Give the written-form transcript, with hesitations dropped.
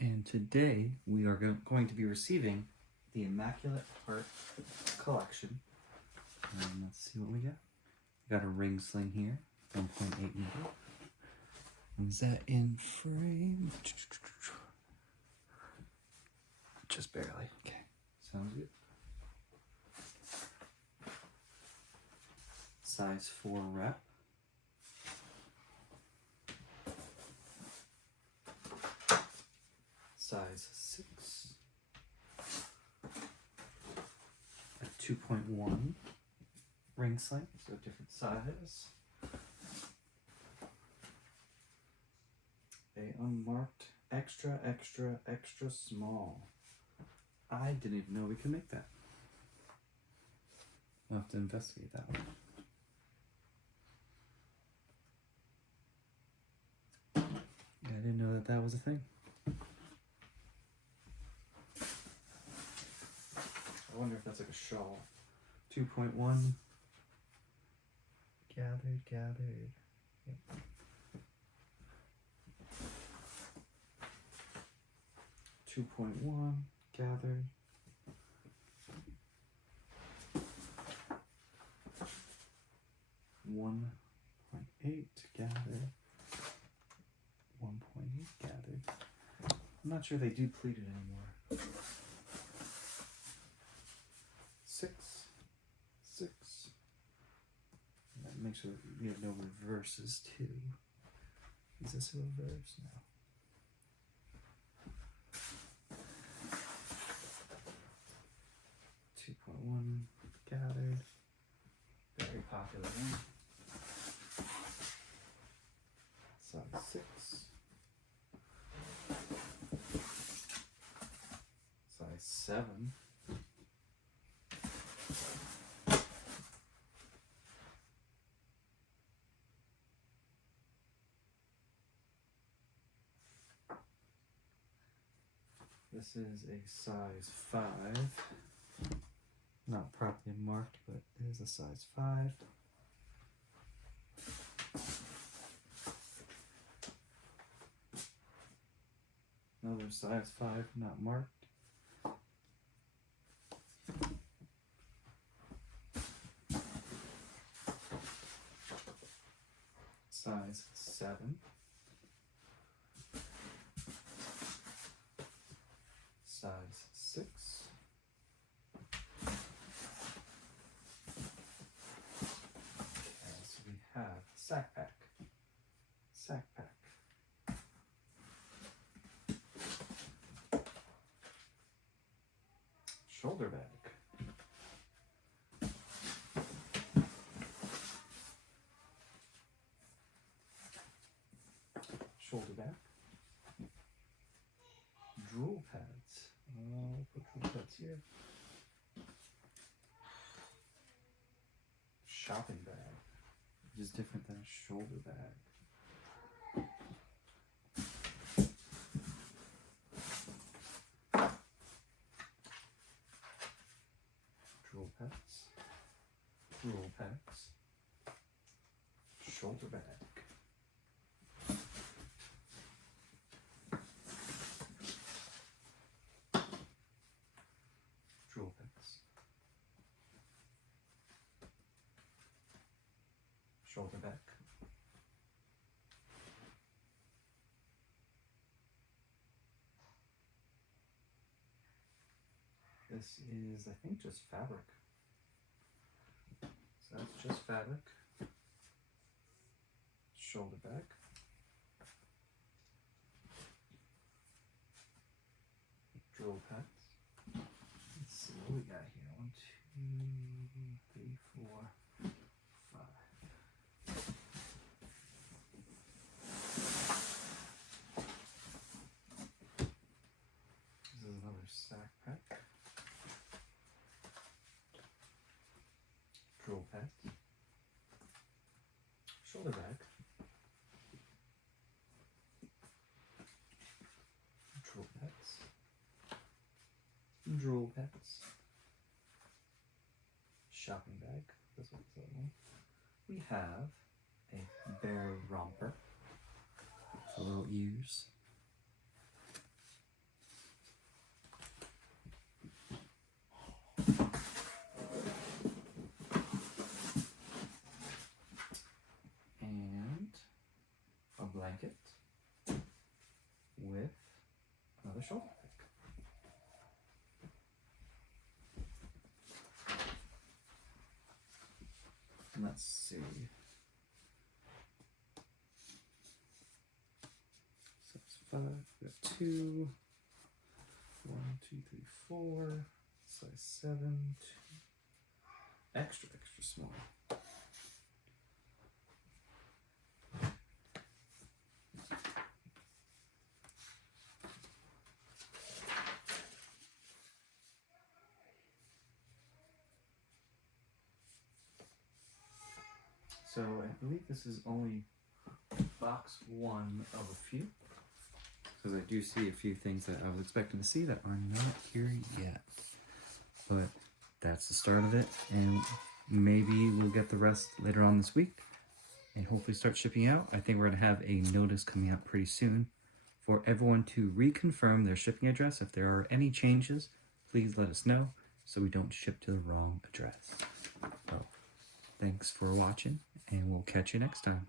And today we are going to be receiving the Immaculate Heart collection. Let's see what we got. We got a ring sling here, 1.8 meter. Is that in frame? Just barely. Okay, sounds good. Size 4 wrap. Size 6. A 2.1 ring sling, so different size. A unmarked extra small. I didn't even know we could make that. I'll have to investigate that one. Yeah, I didn't know that that was a thing. I wonder if that's like a shawl. 2.1. Gathered. Yep. 2.1 gathered. 1.8 gathered. 1.8 gathered. I'm not sure they do pleated anymore. 6. That makes sure we have no reverses too. Is this a reverse? No. 2.1 gathered. Very popular one. Size 6. Size 7. This is a size 5. Not properly marked, but it is a size 5. Another size 5, not marked. Size 7. Size 6. Okay, so we have sack pack. Shoulder bag. Shoulder bag. Drool pads. I'll put drool pads here. Shopping bag, which is different than a shoulder bag. Drool pads, shoulder bag. Drool pads. Shoulder bag. This is, I think, just fabric. So that's just fabric. Shoulder bag. Drill pads. Let's see what we got here. 1, 2, 3, 4, 5. This is another sack pack. Drill pads. Shoulder bag. Drill pads. Drill pads. Shopping bag. This one's that one. We have a bear romper. The little ears. the shoulder pick. Let's see. So it's 5, we got 2, 1, 2, 3, 4, size 7, 2, extra small. So I believe this is only box 1 of a few, because I do see a few things that I was expecting to see that are not here yet. But that's the start of it, and maybe we'll get the rest later on this week and hopefully start shipping out. I think we're going to have a notice coming out pretty soon for everyone to reconfirm their shipping address. If there are any changes, please let us know so we don't ship to the wrong address. So, thanks for watching, and we'll catch you next time.